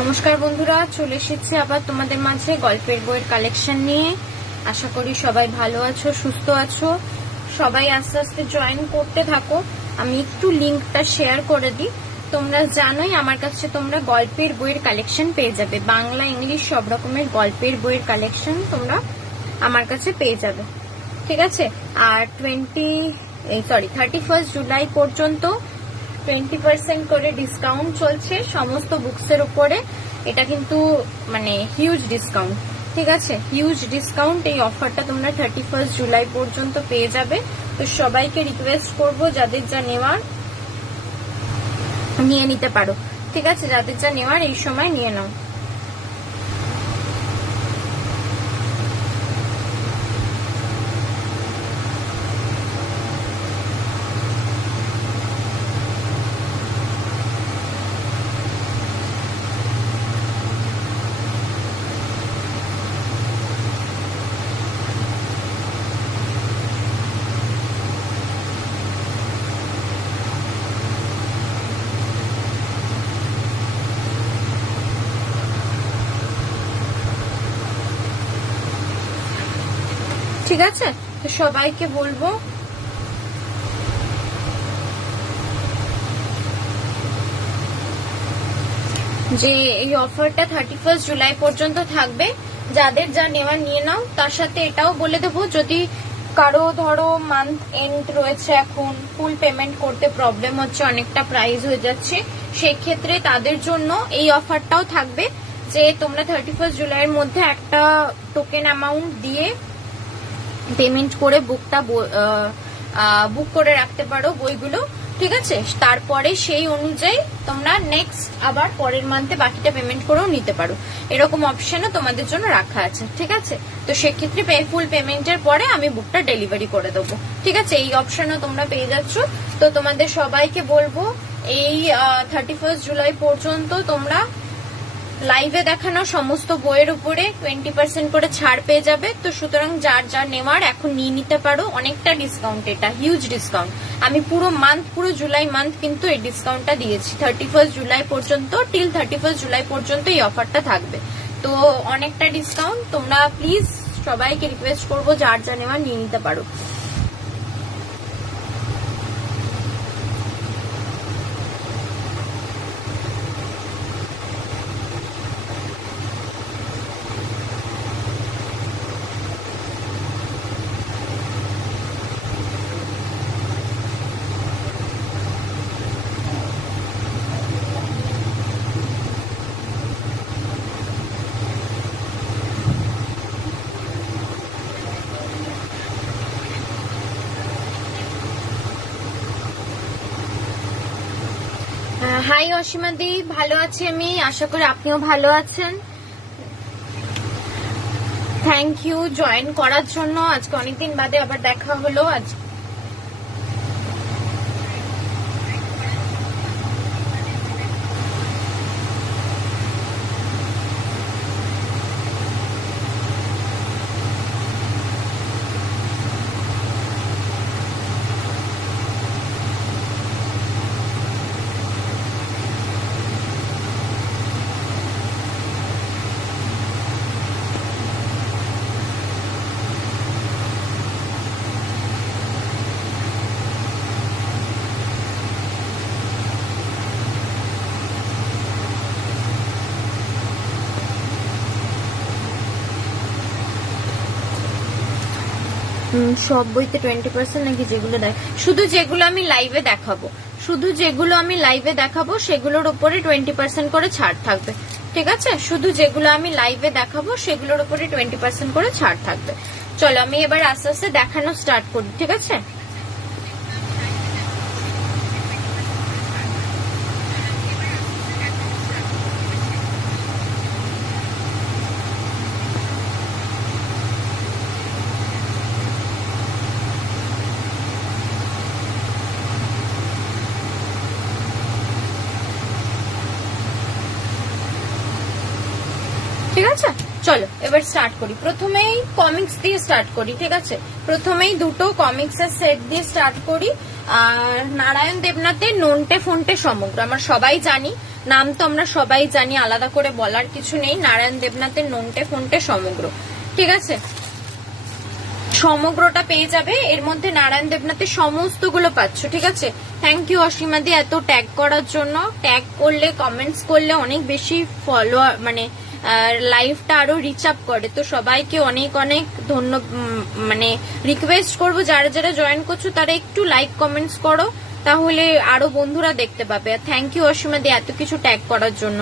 নমস্কার বন্ধুরা, চলে এসেছি আবার তোমাদের মাঝে গল্পের বইয়ের কালেকশন নিয়ে। আশা করি সবাই ভালো আছো, সুস্থ আছো। সবাই আস্তে আস্তে জয়েন করতে থাকো। আমি একটু লিঙ্কটা শেয়ার করে দিই। তোমরা জানোই আমার কাছে তোমরা গল্পের বইয়ের কালেকশন পেয়ে যাবে, বাংলা ইংলিশ সব রকমের গল্পের বইয়ের কালেকশন তোমরা আমার কাছে পেয়ে যাবে, ঠিক আছে। আর 31 জুলাই পর্যন্ত 20% করে ডিসকাউন্ট চলছে সমস্ত বুকসের উপরে। এটা কিন্তু মানে হিউজ ডিসকাউন্ট, ঠিক আছে, হিউজ ডিসকাউন্ট। এই অফারটা তোমরা 31 জুলাই পর্যন্ত পেয়ে যাবে। তো সবাইকে রিকোয়েস্ট করব যাদের যা নেওয়ার নিয়ে নিতে পারো, ঠিক আছে, যাদের যা নেওয়ার এই সময় নিয়ে নাও। ঠিক আছে, তো সবাইকে বলবো যে এই অফারটা 31 জুলাই পর্যন্ত থাকবে। যাদের যা নেওয়া নিয়ে নাও। তার সাথে এটাও বলে দেবো, যদি কারো ধরো মান্থ এন্ড রয়েছে, এখন ফুল পেমেন্ট করতে প্রবলেম হচ্ছে, অনেকটা প্রাইস হয়ে যাচ্ছে, সেক্ষেত্রে তাদের জন্য এই অফারটাও থাকবে যে তোমরা 31 জুলাইয়ের মধ্যে একটা টোকেন অ্যামাউন্ট দিয়ে পেমেন্ট করে বুক করে রাখতে পারো বইগুলো, ঠিক আছে। তারপরে সেই অনুযায়ী তোমরা নেক্সট আবার পরের মান্থে বাকিটা পেমেন্ট করেও নিতে পারো। এরকম অপশনও তোমাদের জন্য রাখা আছে, ঠিক আছে। তো সেক্ষেত্রে ফুল পেমেন্টের পরে আমি বুকটা ডেলিভারি করে দেবো, ঠিক আছে। এই অপশনও তোমরা পেয়ে যাচ্ছ। তো তোমাদের সবাইকে বলবো এই 31 জুলাই পর্যন্ত তোমরা লাইভে দেখানো সমস্ত বইয়ের উপরে 20% করে ছাড় পেয়ে যাবে। তো সুতরাং যার যা নেওয়ার এখন নিয়ে নিতে পারো। অনেকটা ডিসকাউন্ট, এটা হিউজ ডিসকাউন্ট। আমি পুরো জুলাই মান্থ কিন্তু এই ডিসকাউন্টটা দিয়েছি 31 জুলাই পর্যন্ত, টিল 31 জুলাই পর্যন্ত এই অফারটা থাকবে। তো অনেকটা ডিসকাউন্ট। তোমরা প্লিজ সবাইকে রিকোয়েস্ট করবো যার যা নেওয়ার নিয়ে নিতে পারো। হাই অসীমা দি, ভালো আছি আমি, আশা করি আপনিও ভালো আছেন। থ্যাংক ইউ জয়েন করার জন্য। আজকে অনেকদিন বাদে আবার দেখা হলো। আজ সব বইতে 20% নাকি? যেগুলো শুধু যেগুলো আমি লাইভে দেখাবো, সেগুলোর উপরে 20% করে ছাড় থাকবে, ঠিক আছে। শুধু যেগুলো আমি লাইভে দেখাবো সেগুলোর উপরে 20% করে ছাড় থাকবে। চলো আমি এবার আস্তে আস্তে দেখানো স্টার্ট করি, ঠিক আছে। ঠিক আছে, চলো এবার স্টার্ট করি। প্রথমেই কমিক্স দিয়ে স্টার্ট করি, ঠিক আছে। প্রথমেই দুটো কমিক্সের সেট দিয়ে স্টার্ট করি। আর নারায়ণ দেবনাথের নন্টে ফন্টে সমগ্র আমরা সবাই জানি, নাম তো আমরা সবাই জানি, আলাদা করে বলার কিছু নেই। নারায়ণ দেবনাথের নন্টে ফন্টে সমগ্র, ঠিক আছে, সমগ্রটা পেয়ে যাবে। এর মধ্যে নারায়ণ দেবনাথের সমস্তগুলো পাচ্ছ, ঠিক আছে। থ্যাংক ইউ অসীমাদি এত ট্যাগ করার জন্য। ট্যাগ করলে, কমেন্টস করলে অনেক বেশি ফলোয়ার মানে লাইভটা আরো রিচ আপ করে। তো সবাইকে অনেক অনেক মানে রিকোয়েস্ট করবো যারা যারা জয়েন করছো তারা একটু লাইক কমেন্টস করো, তাহলে আরো বন্ধুরা দেখতে পাবে। আর থ্যাংক ইউ অসীমাদি এত কিছু ট্যাগ করার জন্য।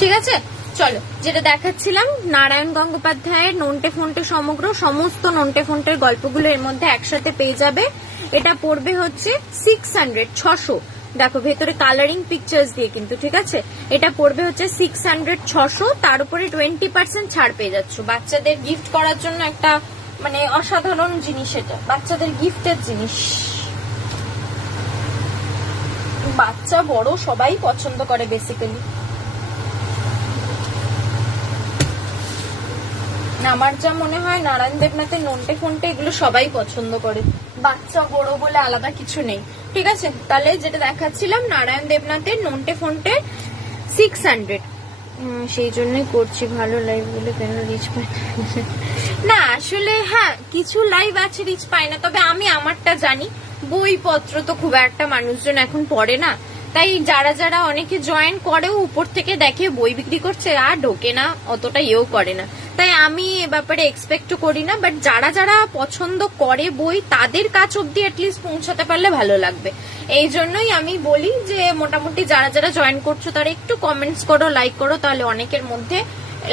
ঠিক আছে, চলো যেটা দেখাচ্ছিলাম নারায়ণ গঙ্গোপাধ্যায়ের নন্টে ফন্টে সমগ্র, সমস্ত নন্টে ফন্টের গল্পগুলো এর মধ্যে একসাথে পেয়ে যাবে। এটা পড়বে হচ্ছে 600, 600। দেখো ভেতরে কালারিং পিকচার্স দিয়ে কিন্তু, ঠিক আছে। এটা পড়বে হচ্ছে 600, 600। তার উপরে 20% ছাড় পেয়ে যাচ্ছ। বাচ্চাদের গিফট করার জন্য একটা মানে অসাধারণ জিনিস, এটা বাচ্চাদের গিফটের জিনিস। বাচ্চা বড় সবাই পছন্দ করে বেসিক্যালি। আমার যা মনে হয় নারায়ণ দেবনাথের নন্টে ফন্টে এগুলো সবাই পছন্দ করে, বাচ্চা বড় বলে আলাদা কিছু নেই, ঠিক আছে। তাহলে যেটা দেখাচ্ছিলাম নারায়ণ দেবনাথের নন্টে ফন্টে 600, সেই জন্যই করছি। ভালো লাইভ বলে কেন রিচ পায় না? আসলে হ্যাঁ কিছু লাইভ আছে রিচ পায় না, তবে আমি আমারটা জানি। বইপত্র তো খুব একটা মানুষজন এখন পড়ে না, তাই যারা যারা অনেকে জয়েন করেও উপর থেকে দেখে বই বিক্রি করছে আর ঢোকে না, অতটা ইয়েও করে না, তাই আমি এ ব্যাপারে এক্সপেক্ট করি না। বাট যারা যারা পছন্দ করে বই তাদের কাছ অব্দি অ্যাটলিস্ট পৌঁছাতে পারলে ভালো লাগবে। এই জন্যই আমি বলি যে মোটামুটি যারা যারা জয়েন করছো তারা একটু কমেন্টস করো, লাইক করো, তাহলে অনেকের মধ্যে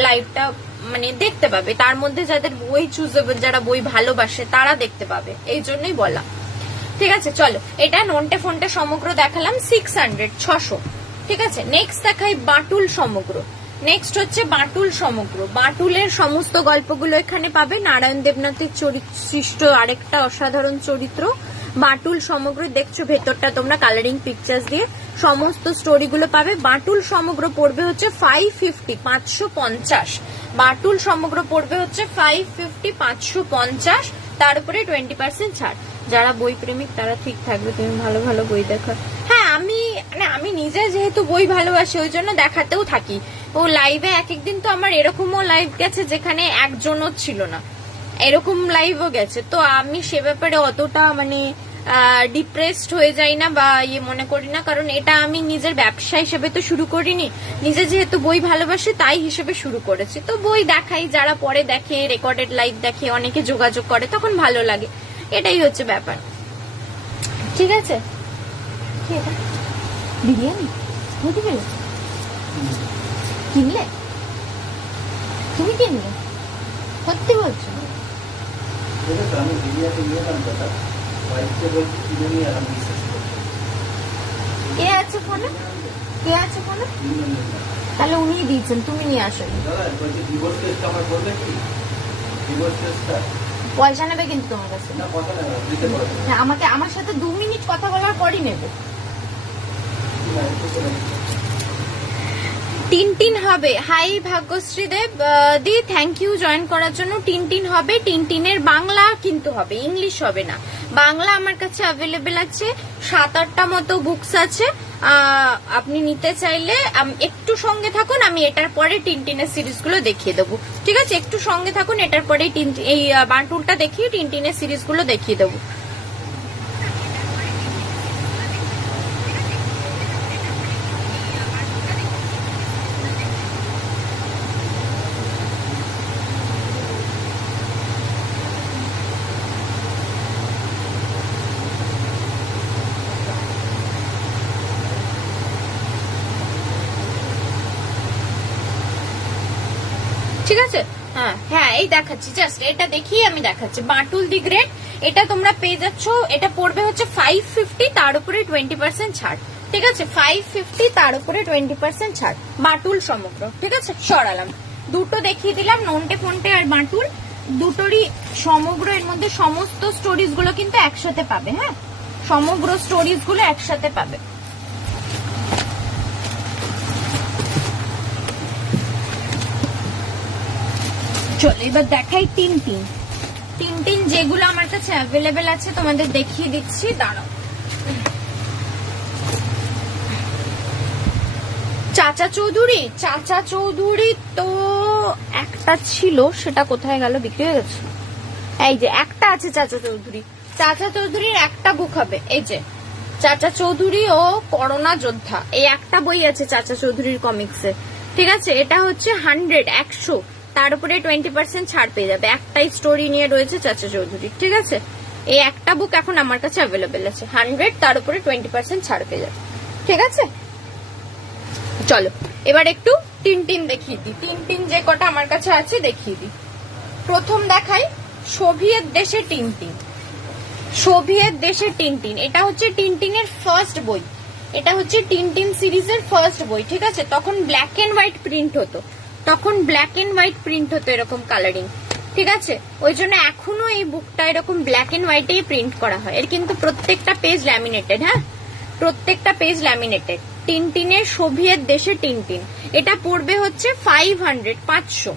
লাইভটা মানে দেখতে পাবে। তার মধ্যে যাদের বই চুজেবল, যারা বই ভালোবাসে তারা দেখতে পাবে, এই জন্যই বলা। ঠিক আছে, চলো এটা নন্টে ফন্টে সমগ্র দেখালাম 600, 600, ঠিক আছে। নেক্সট দেখাই বাটুল সমগ্র। নেক্সট হচ্ছে বাটুল সমগ্র। বাটুলের সমস্ত গল্পগুলো এখানে পাবে। নারায়ণ দেবনাথের সৃষ্ট আরেকটা অসাধারণ চরিত্র বাটুল সমগ্র। দেখছো ভেতরটা তোমরা কালারিং পিকচার্স দিয়ে সমস্ত স্টোরিগুলো পাবে। বাটুল সমগ্র পড়বে হচ্ছে 550, 550। বাটুল সমগ্র পড়বে হচ্ছে 550, 550। তার উপরে 20% ছাড়। যারা বই প্রেমিক তারা ঠিক থাকবে, তুমি ভালো ভালো বই দেখা। হ্যাঁ আমি নিজে যেহেতু বই ভালোবাসি ওই জন্য দেখাতেও থাকি। ও লাইভে এক একদিন তো আমার এরকমও লাইভ গেছে যেখানে একজনও ছিল না, এরকম লাইভও গেছে। তো আমি সে ব্যাপারে অতটা মানে ডিপ্রেসড হয়ে যাই না বা ইয়ে মনে করি না, কারণ এটা আমি নিজের ব্যবসা হিসেবে তো শুরু করিনি, নিজে যেহেতু বই ভালোবাসি তাই হিসেবে শুরু করেছি। তো বই দেখাই, যারা পরে দেখে, রেকর্ডেড লাইভ দেখে, অনেকে যোগাযোগ করে, তখন ভালো লাগে, এটাই হচ্ছে ব্যাপার। ঠিক আছে, বিরিয়ানি কিনলে? তুমি কিনলে? সত্যি বলছো? কে আছে ফোনে? কে আছে ফোনে? তাহলে উনি দিয়েছেন, তুমি নিয়ে আসো। পয়সা নেবে কিন্তু তোমার কাছে? আমাকে আমার সাথে 2 মিনিট কথা বলার পরই নেবে। টিনটিন হবে। হাই ভাগ্যশ্রী দেব দি, থ্যাংক ইউ জয়েন করার জন্য। টিনটিন হবে, টিনটিনের বাংলা কিন্তু হবে, ইংলিশ হবে না। বাংলা আমার কাছে অ্যাভেলেবেল আছে, 7-8টা মতো বুকস আছে। আপনি নিতে চাইলে একটু সঙ্গে থাকুন, আমি এটার পরে টিনটিনের সিরিজগুলো দেখিয়ে দেবো। ঠিক আছে, একটু সঙ্গে থাকুন, এটার পরে এই বান্টুলটা দেখিয়ে টিনটিনের সিরিজগুলো দেখিয়ে দেবো। ঠিক আছে, হ্যাঁ এই দেখাচ্ছি, জাস্ট এটা দেখিয়ে আমি দেখাচ্ছি। বাটুল দি গ্রেট, এটা তোমরা পেয়ে যাচ্ছ। এটা পড়বে হচ্ছে 550, তার উপরে 20% ছাড়। ঠিক আছে, 550 তার উপরে 20% ছাড়। বাটুল সমগ্র, ঠিক আছে, সরালাম। দুটো দেখিয়ে দিলাম, নন্টে ফন্টে আর বাটুল দুটোরই সমগ্র। এর মধ্যে সমস্ত স্টোরিজ গুলো কিন্তু একসাথে পাবে। হ্যাঁ, সমগ্র স্টোরিজ গুলো একসাথে পাবে। চলো এবার দেখাই টিনটিন। টিনটিন যেগুলো আমার কাছে অ্যাভেলেবেল আছে তোমাদের দেখিয়ে দিচ্ছি, দাঁড়াও। চাচা চৌধুরী তো একটা ছিল, সেটা কোথায় গেল, বিক্রি হয়ে গেছে। এই যে একটা আছে চাচা চৌধুরীর একটা বুক হবে, এই যে চাচা চৌধুরী ও করোনা যোদ্ধা, এই একটা বই আছে চাচা চৌধুরীর কমিক্সে, ঠিক আছে। এটা হচ্ছে 100 তার উপরে 20% ছাড় পেয়ে যাবে। একটাই স্টোরি নিয়ে রয়েছে চাচা চৌধুরী, ঠিক আছে। এই একটা বুক এখন আমার কাছে অ্যাভেলেবেল আছে, 100 তার উপরে 20% ছাড় পেয়ে যাবে, ঠিক আছে। চলো এবার একটু টিনটিন দেখিয়ে দিই। টিনটিন যে কটা আমার কাছে আছে দেখিয়ে দিই। প্রথম দেখাই সোভিয়েত দেশে টিনটিন। এটা হচ্ছে টিনটিনের ফার্স্ট বই, এটা হচ্ছে টিনটিন সিরিজের ফার্স্ট বই, ঠিক আছে। তখন ব্ল্যাক এন্ড হোয়াইট প্রিন্ট হতো, এরকম কালারিং, ঠিক আছে। ওই জন্য এখনো এই বুকটা এরকম ব্ল্যাক এন্ড হোয়াইটেই প্রিন্ট করা হয়। এর কিন্তু প্রত্যেকটা পেজ ল্যামিনেটেড, হ্যাঁ, প্রত্যেকটা পেজ ল্যামিনেটেড। টিনটিনের সোভিয়েত দেশে টিনটিন, এটা পড়বে হচ্ছে 500।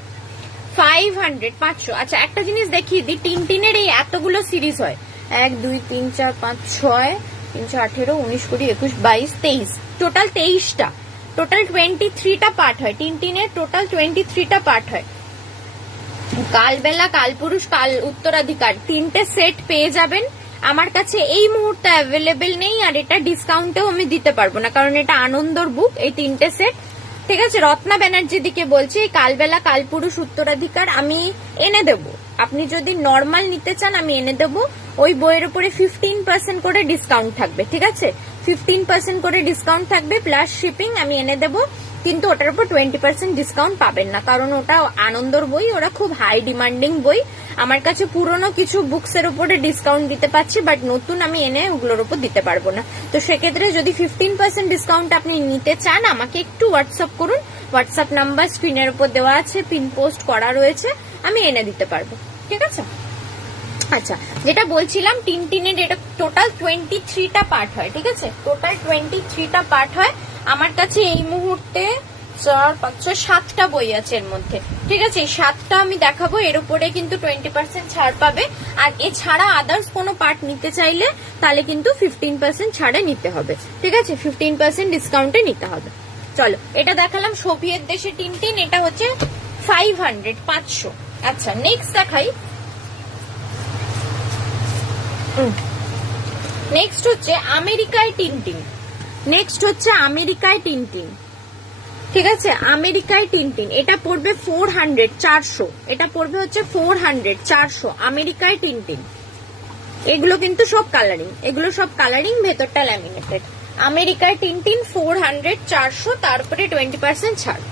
আচ্ছা একটা জিনিস দেখিয়ে দিই, টিনটিনের এই এতগুলো সিরিজ হয়, 1 2 3 4 5 6 3 18 19 20 21 22 23, টোটাল 23টা, টোটাল 23টা পার্ট হয় টিনটিনের, টোটাল 23টা পার্ট হয়। কালবেলা, কালপুরুষ, কাল উত্তরাধিকার 3টে সেট পেয়ে যাবেন। আমার কাছে এই মুহূর্তে অ্যাভেলেবেল নেই, আর এটা ডিসকাউন্টেও আমি দিতে পারবো না, কারণ এটা আনন্দর বুক, এই 3টে সেট, ঠিক আছে। রত্না ব্যানার্জি দিকে বলছি, এই কালবেলা, কালপুরুষ, উত্তরাধিকার আমি এনে দেব। আপনি যদি নর্মাল নিতে চান আমি এনে দেব। ওই বইয়ের উপরে 15% করে ডিসকাউন্ট থাকবে, ঠিক আছে। 15% করে ডিসকাউন্ট থাকবে প্লাস শিপিং, আমি এনে দেব। কিন্তু ওটার উপর 20% ডিসকাউন্ট পাবেন না, কারণ ওটা আনন্দর বই, ওরা খুব হাই ডিমান্ডিং বই। আমার কাছে পুরনো কিছু বুকস এর উপরে ডিসকাউন্ট দিতে পারছি, বাট নতুন আমি এনে ওগুলোর উপর দিতে পারবো না। তো সেক্ষেত্রে যদি 15% ডিসকাউন্ট আপনি নিতে চান, আমাকে একটু হোয়াটসঅ্যাপ করুন। হোয়াটসঅ্যাপ নাম্বার স্ক্রিনের উপর দেওয়া আছে, পিন পোস্ট করা রয়েছে, আমি এনে দিতে পারবো, ঠিক আছে। আচ্ছা যেটা বলছিলাম, টিনটিনের এটা টোটাল 23টা পার্ট হয়, ঠিক আছে। টোটাল 23টা পার্ট হয়। আমার কাছে এই মুহূর্তে 4 5 6 7টা বই আছে এর মধ্যে, ঠিক আছে। এই 7টা আমি দেখাবো, এর উপরে কিন্তু 20% ছাড় পাবে। আর এছাড়া আদার্স কোনো পার্ট নিতে চাইলে তাহলে কিন্তু 15% ছাড়ে নিতে হবে, ঠিক আছে। 15% ডিসকাউন্টে নিতে হবে। চলো এটা দেখালাম সোভিয়েত দেশে টিনটিন, এটা হচ্ছে 500। আচ্ছা নেক্সট দেখাই, নেক্সট হচ্ছে আমেরিকায় টিনটিন। ঠিক আছে, আমেরিকায় টিনটিন, এটা পড়বে 400। এটা পড়বে হচ্ছে 400 আমেরিকায় টিনটিন। এগুলো কিন্তু সব কালারিং, ভেতরটা ল্যামিনেটেড। আমেরিকায় টিনটিন 400, তারপরে 20% ছাড়।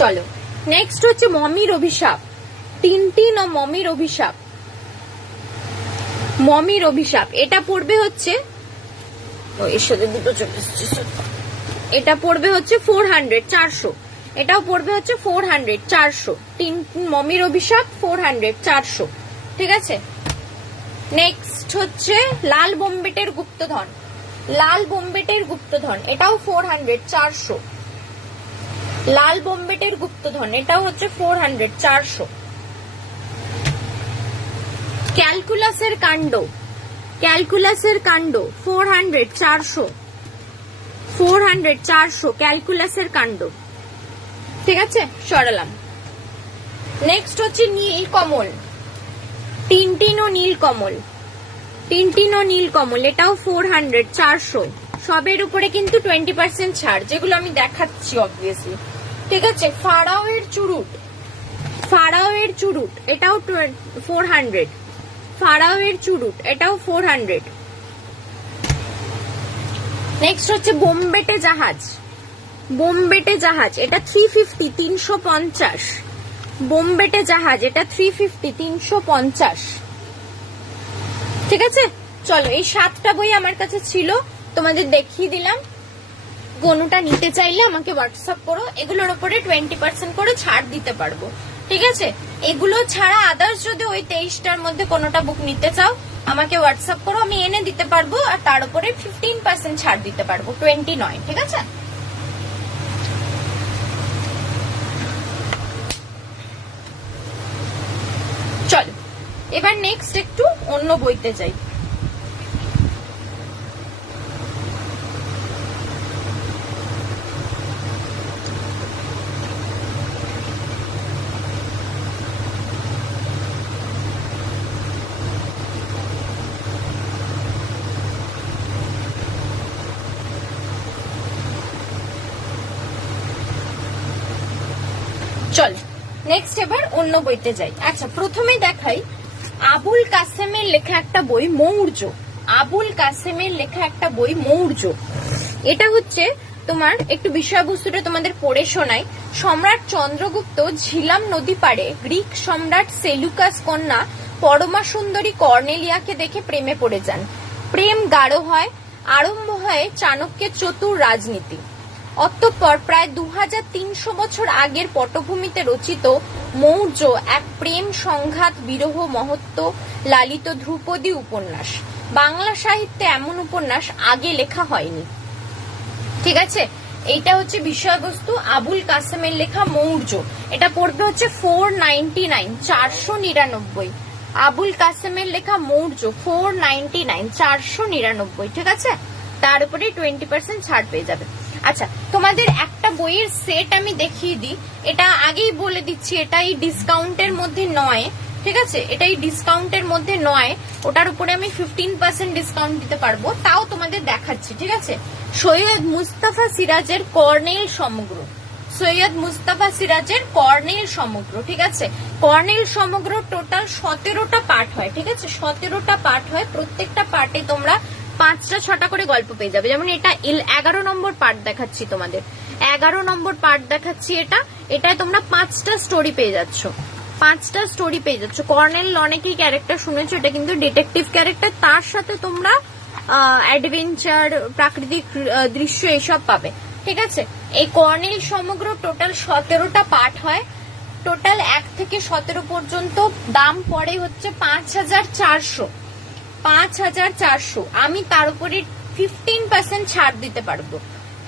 চলো নেক্সট হচ্ছে মমির অভিশাপ। টিনটিন ও মমির অভিশাপ, এটা পড়বে হচ্ছে, এর সাথে দুটো চলে এসছে, এটা পড়বে হচ্ছে 400। এটাও পড়বে হচ্ছে 400। টিনটিন মমির অভিশাপ 400, ঠিক আছে। নেক্সট হচ্ছে লাল বোম্বেটের গুপ্তধন, এটাও 400। লাল বোম্বেটের গুপ্তধন, এটাও হচ্ছে 400। ক্যালকুলাসের কাণ্ড 400 ক্যালকুলাসের কাণ্ড, ঠিক আছে, সরালাম। নেক্সট হচ্ছে নীলকমল, টিনটিন ও নীলকমল, এটাও 400। সবের উপরে কিন্তু 20% ছাড়, যেগুলো আমি দেখাচ্ছি অবভিয়াসলি, ঠিক আছে। ফারাওয়ের চুরুট, এটাও 400। ফারাওয়ের চুরুট, এটাও 400। নেক্সট হচ্ছে বোম্বেটে জাহাজ, এটা 350। বোম্বেটে জাহাজ, এটা 350। ঠিক আছে, চলো এই 7টা বই আমার কাছে ছিল, তোমাদের দেখিয়ে দিলাম। কোনোটা নিতে চাইলে আমাকে হোয়াটসঅ্যাপ করো, এগুলোর উপরে 20% করে ছাড় দিতে পারবো, ঠিক আছে। এগুলো ছাড়া আদার্স যদি ওই 23টার মধ্যে কোনোটা বুক নিতে চাও আমাকে হোয়াটসঅ্যাপ করো, আমি এনে দিতে পারবো, আর তার উপরে 15% ছাড় দিতে পারবো, 20 নয়, ঠিক আছে? চলো এবার নেক্সট একটু অন্য বইতে যাই। চল নেক্সট এবার অন্য বইতে যাই। আচ্ছা প্রথমেই দেখাই আবুল কাসেমের লেখা একটা বই মৌর্য। আবুল কাসেমের লেখা একটা বই মৌর্য। এটা হচ্ছে তোমার একটু বিষয়বস্তুটা তোমাদের পড়ে শোনাই। সম্রাট চন্দ্রগুপ্ত ঝিলাম নদী পাড়ে গ্রিক সম্রাট সেলুকাস কন্যা পরমা সুন্দরী কর্নেলিয়াকে দেখে প্রেমে পড়ে যান। প্রেম গাঢ় হয়, আরম্ভ হয় চাণক্যের চতুর রাজনীতি। অতঃপর প্রায় 2300 বছর আগের পটভূমিতে রচিত মৌর্য এক প্রেম সংঘাত বিরহ মহত্ব লালিত ধ্রুপদী উপন্যাস। বাংলা সাহিত্যে এমন উপন্যাস আগে লেখা হয়নি, ঠিক আছে? এইটা হচ্ছে বিষয়বস্তু আবুল কাসেমের লেখা মৌর্য। এটা পড়বে হচ্ছে 499, 499। আবুল কাসেমের লেখা মৌর্য 499, 499, ঠিক আছে? তার উপরে 20% ছাড় পেয়ে যাবে। আচ্ছা তোমাদের একটা বইয়ের সেট আমি দেখিয়ে দিই, এটা আগেই বলে দিচ্ছি, এটা এই ডিসকাউন্টের মধ্যে নয়, ঠিক আছে? এটা এই ডিসকাউন্টের মধ্যে নয়, ওটার উপরে আমি 15% ডিসকাউন্ট দিতে পারবো, তাও তোমাদের দেখাচ্ছি, ঠিক আছে? সৈয়দ মুস্তাফা সিরাজের কর্নেল সমগ্র। সৈয়দ মুস্তাফা সিরাজের কর্নেল সমগ্র, ঠিক আছে? কর্নেল সমগ্র টোটাল 17টা পার্ট হয়, ঠিক আছে? 17টা পার্ট হয়, প্রত্যেকটা পার্টে তোমরা 5টা 6টা করে গল্প পেয়ে যাবে। যেমন এটা 11 নম্বর পার্ট দেখাচ্ছি তোমাদের, 11 নম্বর পার্ট দেখাচ্ছি। এটায় তোমরা 5টা স্টোরি পেয়ে যাচ্ছ, 5টা স্টোরি পেয়ে যাচ্ছ। কর্নেল অনেকেই ক্যারেক্টার শুনেছো, এটা কিন্তু ডিটেকটিভ ক্যারেক্টার, তার সাথে তোমরা অ্যাডভেঞ্চার, প্রাকৃতিক দৃশ্য এসব পাবে, ঠিক আছে? এই কর্নেল সমগ্র টোটাল 17টা পার্ট হয়। টোটাল 1 থেকে 17 পর্যন্ত দাম পড়ে হচ্ছে 5400, 5400। আমি তার উপরে 15% ছাড় দিতে পারবো,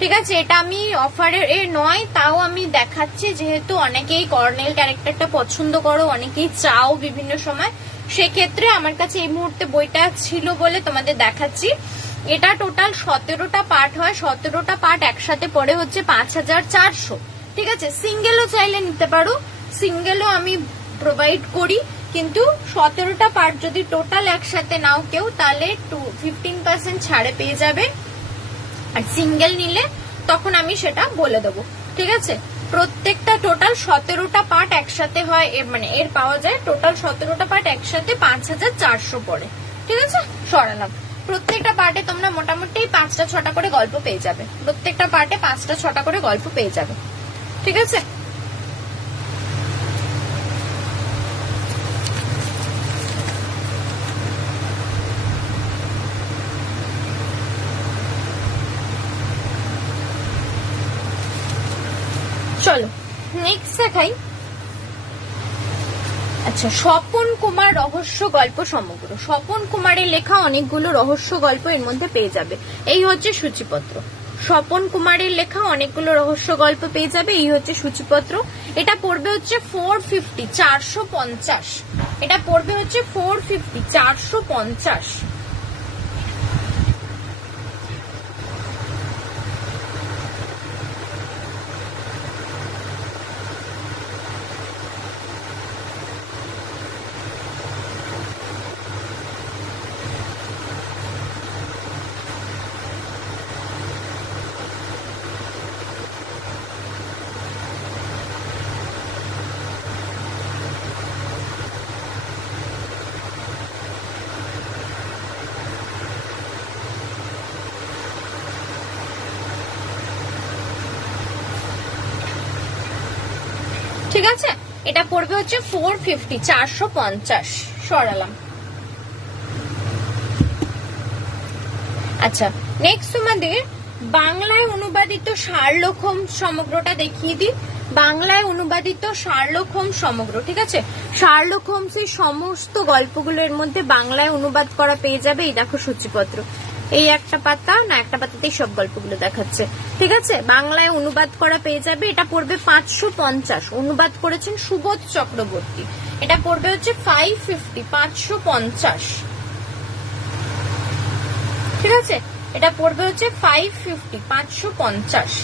ঠিক আছে? এটা আমি অফারের নয়, তাও আমি দেখাচ্ছি, যেহেতু অনেকেই কর্নেল ক্যারেক্টারটা পছন্দ করো, অনেকেই চাও বিভিন্ন সময়, সেক্ষেত্রে আমার কাছে এই মুহূর্তে বইটা ছিল বলে তোমাদের দেখাচ্ছি। এটা টোটাল 17টা পার্ট হয়, 17টা পার্ট একসাথে পড়ে হচ্ছে 5400, ঠিক আছে? সিঙ্গেলও চাইলে নিতে পারো, সিঙ্গেলও আমি প্রোভাইড করি, কিন্তু 17টা পার্ট যদি টোটাল একসাথে নাও কেউ, তাহলে 15% ছাড়ে পেয়ে যাবে। আর সিঙ্গেল নিলে তখন আমি সেটা বলে দেবো, ঠিক আছে? প্রত্যেকটা টোটাল 17টা পার্ট একসাথে হয়, মানে এর পাওয়া যায় টোটাল 17টা পার্ট একসাথে 5400 পড়ে, ঠিক আছে? সরালাম। প্রত্যেকটা পার্টে তোমরা মোটামুটি 5টা 6টা করে গল্প পেয়ে যাবে, প্রত্যেকটা পার্টে 5টা 6টা করে গল্প পেয়ে যাবে, ঠিক আছে? চলো নেক্সট দেখাই। আচ্ছা স্বপন কুমার রহস্য গল্প সমগ্র। স্বপন কুমারের লেখা অনেকগুলো রহস্য গল্প এর মধ্যে পেয়ে যাবে। এই হচ্ছে সূচিপত্র। স্বপন কুমারের লেখা অনেকগুলো রহস্য গল্প পেয়ে যাবে, এই হচ্ছে সূচিপত্র। এটা পড়বে হচ্ছে 450, 450। এটা পড়বে হচ্ছে 450, 450। ঠিক আছে, এটা পড়বে হচ্ছে 450, 450। সরালাম। আচ্ছা নেক্সট তোমাদের বাংলায় অনুবাদিত শার্লক হোমস সমগ্রটা দেখিয়ে দিই। বাংলায় অনুবাদিত শার্লক হোমস সমগ্র, ঠিক আছে। শার্লক হোমস এর সমস্ত গল্পগুলোর মধ্যে বাংলায় অনুবাদ করা পেয়ে যাবে। এই দেখো সূচিপত্র, এই একটা পাতা না, একটা পাতাতেই সব গল্পগুলো দেখাচ্ছে, ঠিক আছে। বাংলায় অনুবাদ করা পেয়ে যাবে। এটা পড়বে 550, অনুবাদ করেছেন সুবোধ চক্রবর্তী। এটা পড়বে হচ্ছে 550, 550, ঠিক আছে। এটা পড়বে হচ্ছে 550, 550।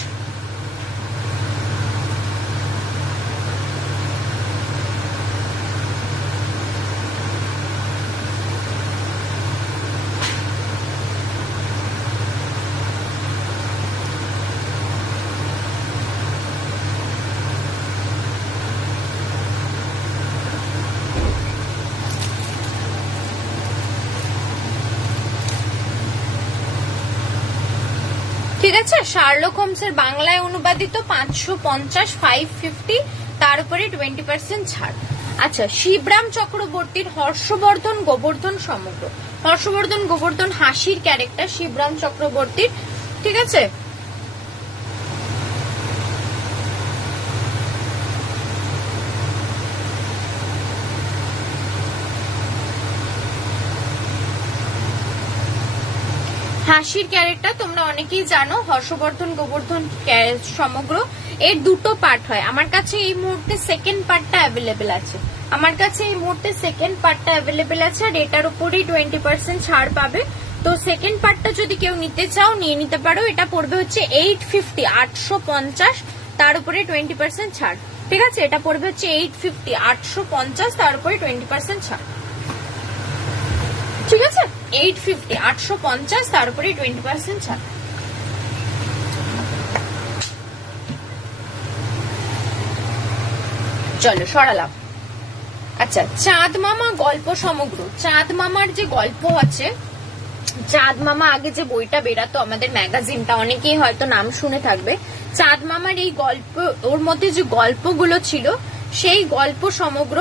ঠিক আছে, শার্লক হোমস এর বাংলায় অনুবাদিত 550, 550, তার উপরে 20% ছাড়। আচ্ছা, শিবরাম চক্রবর্তীর হর্ষবর্ধন গোবর্ধন সমগ্র। হর্ষবর্ধন গোবর্ধন হাসির ক্যারেক্টার শিবরাম চক্রবর্তীর, ঠিক আছে। হাসির ক্যারেক্টার তোমরা অনেকেই জানো। হর্ষবর্ধন গোবর্ধন সমগ্র এর দুটো পার্ট হয়। আমার কাছে এই মুহূর্তে সেকেন্ড পার্টটা অ্যাভেলেবেল আছে, আমার কাছে এই মুহূর্তে সেকেন্ড পার্টটা অ্যাভেলেবেল আছে, আর এটার উপরেই 20% ছাড় পাবে। তো সেকেন্ড পার্টটা যদি কেউ নিতে চাও নিয়ে নিতে পারো। এটা পড়বে হচ্ছে 850, 850, তার উপরে 20% ছাড়, ঠিক আছে। এটা পড়বে হচ্ছে 850, 850, তার উপরে 20% ছাড়, ঠিক আছে। 850, 850, তার উপরে 20% ছাড়। চলো সরালাম। আচ্ছা, চাঁদ মামা গল্প সমগ্র। চাঁদ মামার যে গল্প আছে, চাঁদ মামা আগে যে বইটা বেরাতো আমাদের ম্যাগাজিনটা, অনেকেই হয়তো নাম শুনে থাকবে। চাঁদ মামার এই গল্প, ওর মধ্যে যে গল্পগুলো ছিল সেই গল্প সমগ্র,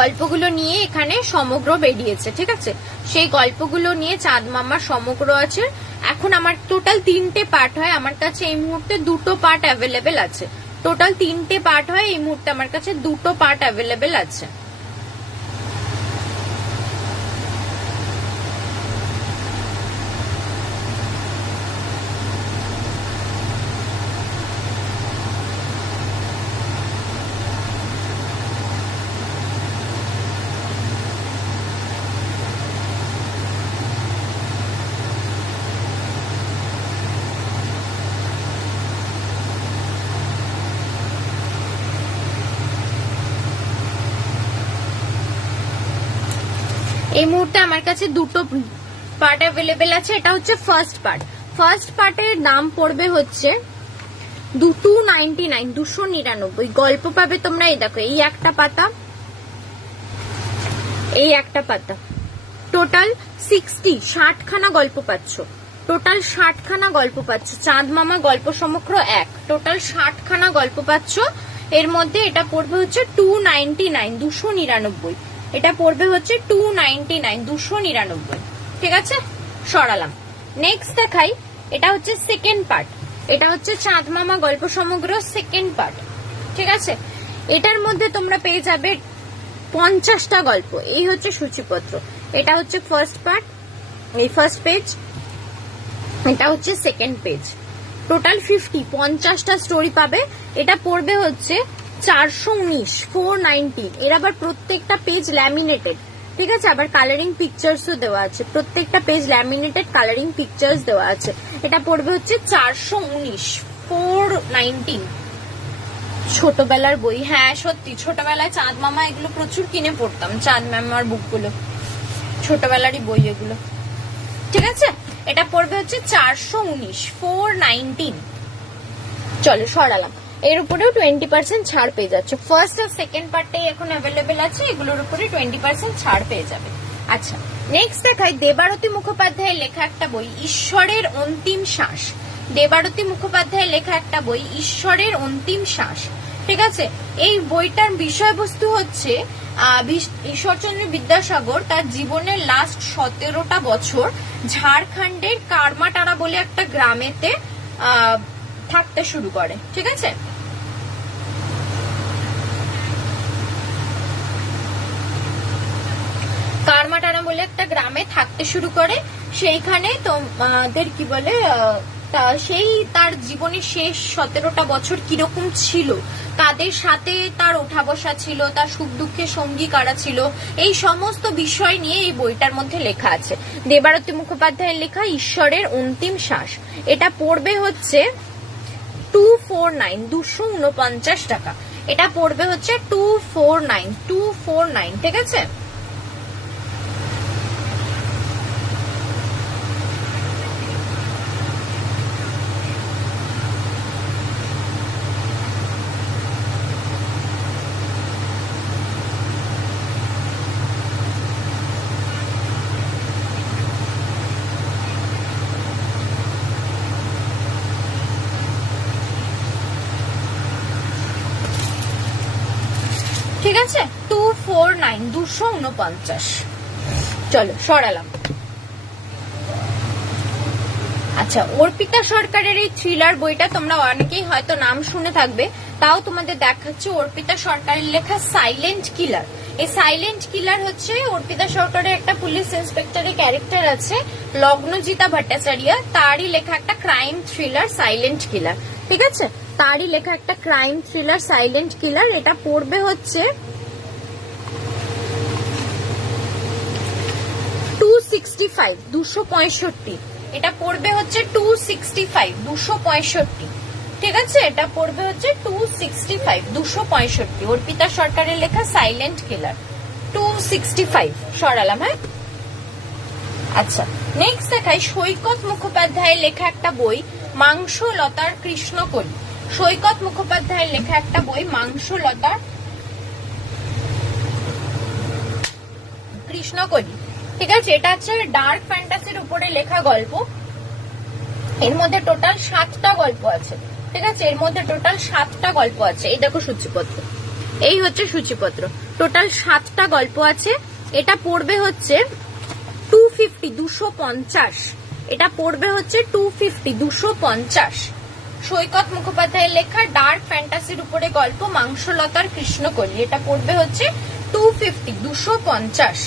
গল্পগুলো নিয়ে এখানে সমগ্র বেরিয়েছে, ঠিক আছে। সেই গল্পগুলো নিয়ে চাঁদ মামার সমগ্র আছে। এখন আমার টোটাল 3টে পার্ট হয়, আমার কাছে এই মুহূর্তে 2টো পার্ট অ্যাভেলেবেল আছে। টোটাল 3টে পার্ট হয়, এই মুহূর্তে আমার কাছে 2টো পার্ট অ্যাভেলেবেল আছে। এই মুহূর্তে আমার কাছে 2টো পার্ট অ্যাভেলেবেল আছে। এটা হচ্ছে ফার্স্ট পার্ট। ফার্স্ট পার্টের দাম পড়বে হচ্ছে 299, 299 গল্প পাবে তোমরা। এই দেখো, এই একটা পাতা, এই একটা পাতা, টোটাল 60 খানা গল্প পাচ্ছ। টোটাল 60 খানা গল্প পাচ্ছ। চাঁদ মামা গল্প সমগ্র 1, টোটাল 60 খানা গল্প পাচ্ছ। এর মধ্যে এটা পড়বে হচ্ছে 299, 299। এটা পড়বে হচ্ছে 299, 299, ঠিক আছে। সরালাম। নেক্সট দেখাই, এটা হচ্ছে সেকেন্ড পার্ট। এটা হচ্ছে চাঁদ মামা গল্প সমগ্র সেকেন্ড পার্ট, ঠিক আছে। এটার মধ্যে তোমরা পেয়ে যাবে 50টা গল্প। এই হচ্ছে সূচিপত্র। এটা হচ্ছে ফার্স্ট পার্ট, এই ফার্স্ট পেজ, এটা হচ্ছে সেকেন্ড পেজ। টোটাল 50টা স্টোরি পাবে। এটা পড়বে হচ্ছে 419, 490। এর আবার প্রত্যেকটা পেজ ল্যামিনেটেড, ঠিক আছে। আবার কালারিং পিকচার্সও দেওয়া আছে, প্রত্যেকটা পেজ ল্যামিনেটেড, কালারিং পিকচার্স দেওয়া আছে। এটা পড়বে হচ্ছে 419, 419। ছোটবেলার বই, হ্যাঁ সত্যি, ছোটবেলায় চাঁদ মামা এগুলো প্রচুর কিনে পড়তাম, চাঁদ মামার বুকগুলো, ছোটবেলারই বই এগুলো, ঠিক আছে। এটা পড়বে হচ্ছে 419, 419। চলো সরালাম। এর উপরেও 20% ছাড় পেয়ে যাচ্ছে। ফার্স্ট আর সেকেন্ড পার্টটাই এখন অ্যাভেলেবেল আছে, এগুলোর উপরে 20% ছাড় পেয়ে যাবে। আচ্ছা, নেক্সট দেখাই দেবারতী মুখোপাধ্যায়ের লেখা একটা বই, ঈশ্বরের অন্তিম শ্বাস। দেবারতী মুখোপাধ্যায়ের লেখা একটা বই, ঈশ্বরের অন্তিম শ্বাস, ঠিক আছে। এই বইটার বিষয়বস্তু হচ্ছে ঈশ্বরচন্দ্র বিদ্যাসাগর তার জীবনের লাস্ট 17টা বছর ঝাড়খণ্ডের কারমাটারা বলে একটা গ্রামেতে থাকতে শুরু করে, ঠিক আছে। কারমাটানা বলে একটা গ্রামে থাকতে শুরু করে, সেইখানে তোমাদের কি বলে সেই তার জীবনের শেষ 17টা বছর কিরকম ছিল, কাদের সাথে তার ওঠা বসা ছিল, তার সুখ দুঃখের সঙ্গী কারা ছিল, এই সমস্ত বিষয় নিয়ে এই বইটার মধ্যে লেখা আছে। দেবারতী মুখোপাধ্যায়ের লেখা ঈশ্বরের অন্তিম শ্বাস। এটা পড়বে হচ্ছে 249 টাকা। এটা পড়বে হচ্ছে 249 ঠিক আছে। ঠিক আছে 249 চলো সরালাম। আচ্ছা, অর্পিতা সরকারের এই থ্রিলার বইটা তোমরা অনেকেই হয়তো নাম শুনে থাকবে, তাও তোমাদের দেখাচ্ছে অর্পিতা সরকারের লেখা সাইলেন্ট কিলার। এই সাইলেন্ট কিলার হচ্ছে অর্পিতা সরকারের একটা পুলিশ ইন্সপেক্টরের ক্যারেক্টার আছে লগ্নজিতা ভট্টাচার্য, তারই লেখা একটা ক্রাইম থ্রিলার সাইলেন্ট কিলার, ঠিক আছে। তারই লেখা একটা ক্রাইম থ্রিলার সাইলেন্ট কিলার। এটা পড়বে হচ্ছে 265 এটা পড়বে হচ্ছে 265 ঠিক আছে। এটা পড়বে হচ্ছে 265 অর্পিতা সরকারের লেখা সাইলেন্ট কিলার 265 সরালাম। হ্যাঁ, আচ্ছা নেক্সট দেখাই সৈকত মুখোপাধ্যায়ের লেখা একটা বই মাংসলতার কৃষ্ণকলি। সৈকত মুখোপাধ্যায়ের লেখা একটা বই মাংসলতার কৃষ্ণকলি, ঠিক আছে। এটা হচ্ছে ডার্ক ফ্যান্টাসির উপরে লেখা গল্প। এর মধ্যে টোটাল 7টা গল্প আছে, ঠিক আছে। এর মধ্যে টোটাল 7টা গল্প আছে। এই দেখো সূচিপত্র, এই হচ্ছে সূচিপত্র, টোটাল 7টা গল্প আছে। এটা পড়বে হচ্ছে 250 এটা পড়বে হচ্ছে 250 সৈকত মুখোপাধ্যায়ের লেখা ডার্ক ফ্যান্টাসির উপরে গল্প মাংসলতার কৃষ্ণকলি। এটা পড়বে হচ্ছে 250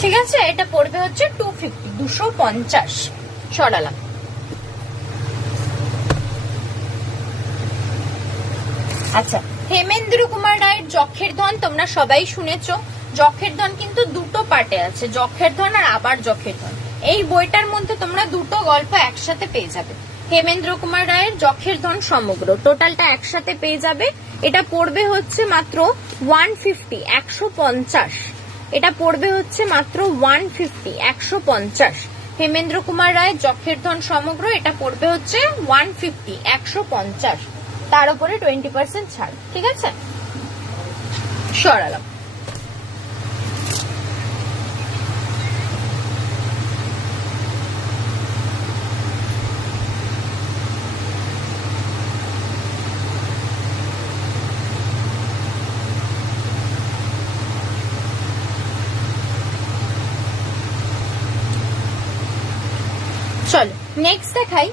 ঠিক আছে। এটা পড়বে হচ্ছে 250 সরালাম। আচ্ছা, হেমেন্দ্র কুমার রায়ের যক্ষের ধন তোমরা সবাই শুনেছো। যক্ষের ধন কিন্তু দুটো পার্টে আছে, যক্ষের ধন আর আবার যক্ষের ধন। এই বইটার মধ্যে তোমরা দুটো গল্প একসাথে পেয়ে যাবে। হেমেন্দ্র কুমার রায়ের যক্ষের ধন সমগ্র টোটালটা একসাথে পেয়ে যাবে। এটা পড়বে হচ্ছে মাত্র 150 এটা পড়বে হচ্ছে মাত্র 150 হেমেন্দ্র কুমার রায়ের যক্ষের ধন সমগ্র। এটা পড়বে হচ্ছে 150 তার উপরে 20% ছাড়, ঠিক আছে। সরালাম। চলো নেক্সট দেখাই।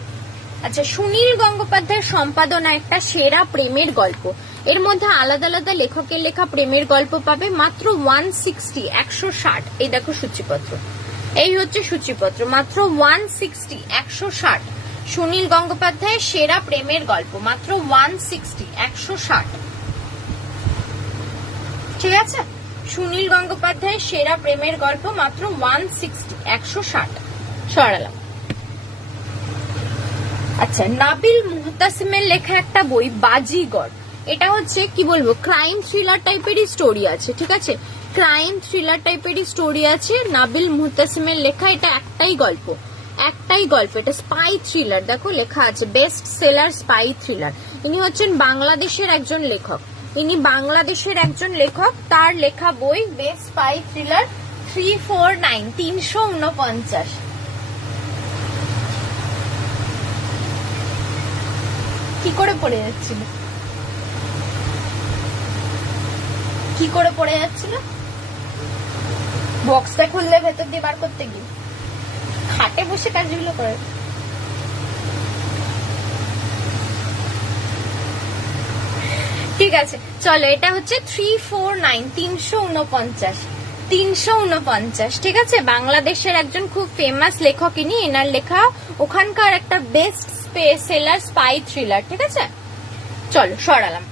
আচ্ছা, সুনীল গঙ্গোপাধ্যায়ের সম্পাদনা একটা সেরা প্রেমের গল্প। এর মধ্যে আলাদা আলাদা লেখকের লেখা প্রেমের গল্প পাবে মাত্র 160 এই দেখো সূচিপত্র, এই হচ্ছে সূচিপত্র, মাত্র 160 সুনীল গঙ্গোপাধ্যায়ের সেরা প্রেমের গল্প মাত্র 160 ঠিক আছে। সুনীল গঙ্গোপাধ্যায়ের সেরা প্রেমের গল্প মাত্র 160 সরালাম। আচ্ছা, নাবিল মুহতাসিমের লেখা একটা বই বাজিগর। এটা হচ্ছে কি বলবো, ক্রাইম থ্রিলার টাইপেরই স্টোরি আছে, ঠিক আছে। ক্রাইম থ্রিলার টাইপেরই স্টোরি আছে নাবিল মুহতাসিমের লেখা। এটা একটাই গল্প, এটা স্পাই থ্রিলার। দেখো লেখা আছে বেস্ট সেলার স্পাই থ্রিলার। ইনি হচ্ছেন বাংলাদেশের একজন লেখক, তার লেখা বই বেস্ট স্পাই থ্রিলার 349 কি করে পড়ে যাচ্ছিল। কি করে পড়ে যাচ্ছিল? বক্সটা খুললে ভেতর দিয়ে বার করতে গিয়ে খাটে বসে কাজগুলো করে। ঠিক আছে চলো, এটা হচ্ছে 349, 349। ঠিক আছে, বাংলাদেশের একজন খুব ফেমাস লেখক ইনি, এনার লেখা ওখানকার একটা বেস্ট সেলার স্পাই থ্রিলার। ঠিক আছে চলো সরালাম।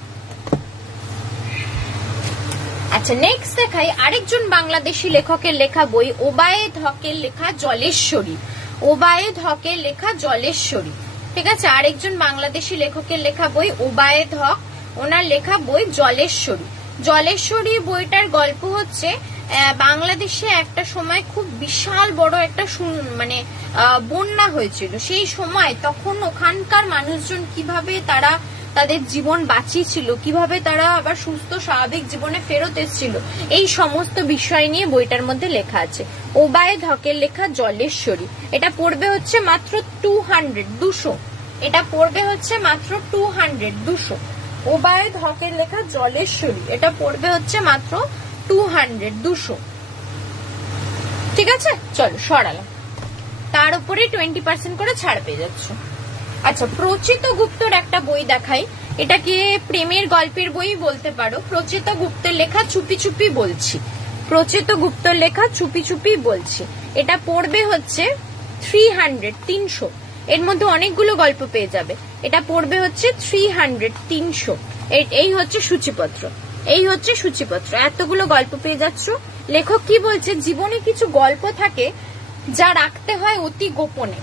আচ্ছা নেক্সট দেখাই আরেকজন বাংলাদেশি লেখকের লেখা বই, ওবায়েদ হকের লেখা জলেশ্বরী। ওবায়েদ হকের লেখা জলেশ্বরী। ঠিক আছে, আরেকজন বাংলাদেশি লেখকের লেখা বই ওবায়েদ হক, ওনার লেখা বই জলেশ্বরী। জলেশ্বরী বইটার গল্প হচ্ছে বাংলাদেশে একটা সময় খুব বিশাল বড় একটা মানে বন্যা হয়েছিল। সেই সময় তখন ওখানকার মানুষজন কিভাবে তারা তাদের জীবন বাঁচিয়েছিল, কিভাবে তারা আবার সুস্থ স্বাভাবিক জীবনে ফেরত এসেছিল, এই সমস্ত বিষয় নিয়ে বইটার মধ্যে লেখা আছে। ওবায়েদ হকের লেখা জলেশ্বরী। এটা পড়বে হচ্ছে মাত্র 200। এটা পড়বে হচ্ছে মাত্র 200। ওবায়েদ হকের লেখা জলেশ্বরী, এটা পড়বে হচ্ছে মাত্র 200। ঠিক আছে চলো সরালাম। তার উপরে 20% করে ছাড় পেয়ে যাচ্ছ। আচ্ছা প্রচিত গুপ্তর একটা বই দেখাই, এটাকে প্রেমের গল্পের বই বলতে পারো। প্রচিত গুপ্তের লেখা চুপি চুপি বলছি। প্রচিত গুপ্তর লেখা চুপি চুপি বলছি। এটা পড়বে হচ্ছে 300। এর মধ্যে অনেকগুলো গল্প পেয়ে যাবে। এটা পড়বে হচ্ছে 300। এই হচ্ছে সূচিপত্র, এই হচ্ছে সূচিপত্র। এতগুলো গল্প পেয়ে যাচ্ছ। লেখক কি বলছে, জীবনে কিছু গল্প থাকে যা রাখতে হয় অতি গোপনে।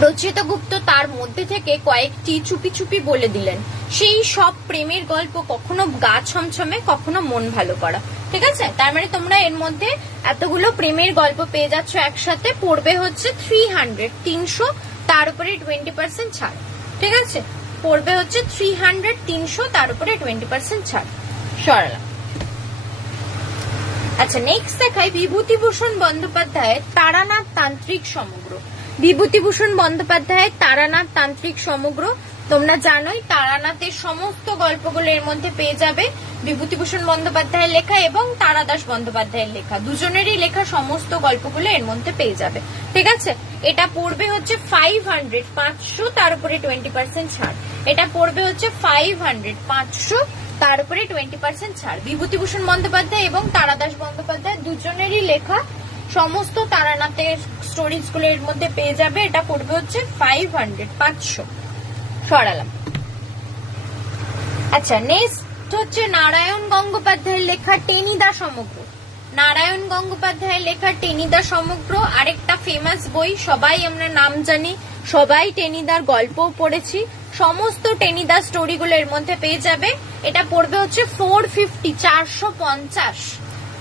প্রচিত গুপ্ত তার মধ্যে থেকে কয়েকটি চুপি চুপি বলে দিলেন। সেই সব প্রেমের গল্প, কখনো গা ছমছমে, কখনো মন ভালো করা। ঠিক আছে, তার মানে তোমরা এর মধ্যে এতগুলো প্রেমের গল্প পেয়ে যাচ্ছ একসাথে। পড়বে হচ্ছে 300, তার উপরে 20% ছাড়। ঠিক আছে, পড়বে হচ্ছে 300, তার উপরে 20% ছাড়। সরালাম। আচ্ছা নেক্সট দেখাই বিভূতিভূষণ বন্দ্যোপাধ্যায়ের তারানাথ তান্ত্রিক সমগ্র। বিভূতিভূষণ বন্দ্যোপাধ্যায়ের তারানাথ তান্ত্রিক সমগ্র। তোমরা জানোই তারানাথের সমস্ত গল্পগুলো এর মধ্যে পেয়ে যাবে। বিভূতিভূষণ বন্দ্যোপাধ্যায়ের লেখা এবং তারাদাস বন্দ্যোপাধ্যায়ের লেখা, দুজনেরই লেখা সমস্ত গল্পগুলো এর মধ্যে পেয়ে যাবে। ঠিক আছে, এটা পড়বে হচ্ছে 500, তার উপরে 20% ছাড়। এটা পড়বে হচ্ছে 500, তার উপরে 20% ছাড়। বিভূতিভূষণ বন্দ্যোপাধ্যায় এবং তারাদাস বন্দ্যোপাধ্যায় দুজনেরই লেখা সমস্ত তারানাথের স্টোরিজ গুলো এর মধ্যে পেয়ে যাবে। এটা পড়বে হচ্ছে 500। সরালাম। আচ্ছা নেক্সট হচ্ছে নারায়ণ গঙ্গোপাধ্যায়ের লেখা টেনিদা সমগ্র। নারায়ণ গঙ্গোপাধ্যায়ের লেখা টেনিদা সমগ্র আরেকটা ফেমাস বই, সবাই আমরা নাম জানি, সবাই টেনিদার গল্পও পড়েছি। সমস্ত টেনিদা স্টোরি গুলো এর মধ্যে পেয়ে যাবে। এটা পড়বে হচ্ছে 450, 450।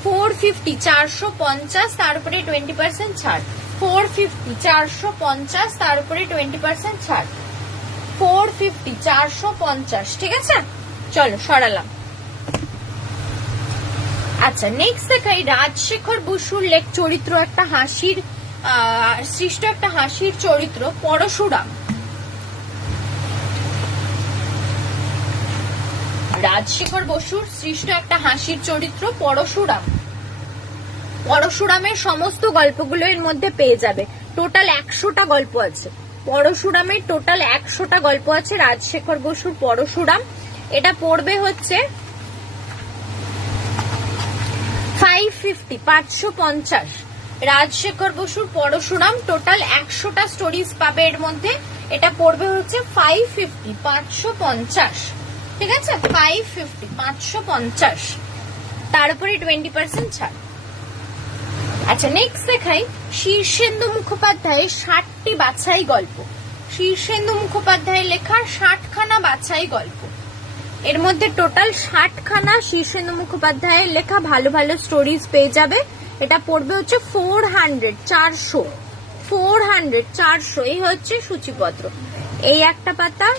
450, 450, তার উপরে 20% ছাড়। 450, 450, তার উপরে 20% ছাড়। 450, 450। ঠিক আছে চলো সরালাম। আচ্ছা নেক্সট দেখাই রাজশেখর বসুর চরিত্র, একটা হাসির সৃষ্ট একটা হাসির চরিত্র পরশুরাম। রাজশেখর বসুর সৃষ্ট একটা হাসির চরিত্র পরশুরাম। পরশুরামের সমস্ত গল্পগুলো এর মধ্যে পেয়ে যাবে। টোটাল 100টা গল্প আছে। পরশুরামের টোটাল 100টা গল্প আছে। রাজশেখর বসুর পরশুরাম, এটা পড়বে হচ্ছে 550, 550। রাজশেখর বসুর পরশুরাম টোটাল 100টা স্টোরিজ পাবে এর মধ্যে। এটা পড়বে হচ্ছে 550, 550। ঠিক আছে, 550, 550, তার উপরে 20% ছাড়। আচ্ছা নেক্সট দেখাই শীর্ষেন্দু মুখোপাধ্যায়ের 60টি বাছাই গল্প। শীর্ষেন্দু মুখোপাধ্যায়ের লেখা 60খানা বাছাই গল্প। এর মধ্যে টোটাল 60খানা শীর্ষেন্দু মুখোপাধ্যায়ের লেখা ভালো ভালো স্টোরিজ পেয়ে যাবে। এটা পড়বে হচ্ছে 400, 400, 400, 400। এই হচ্ছে সূচিপত্র। এই একটা পাতা,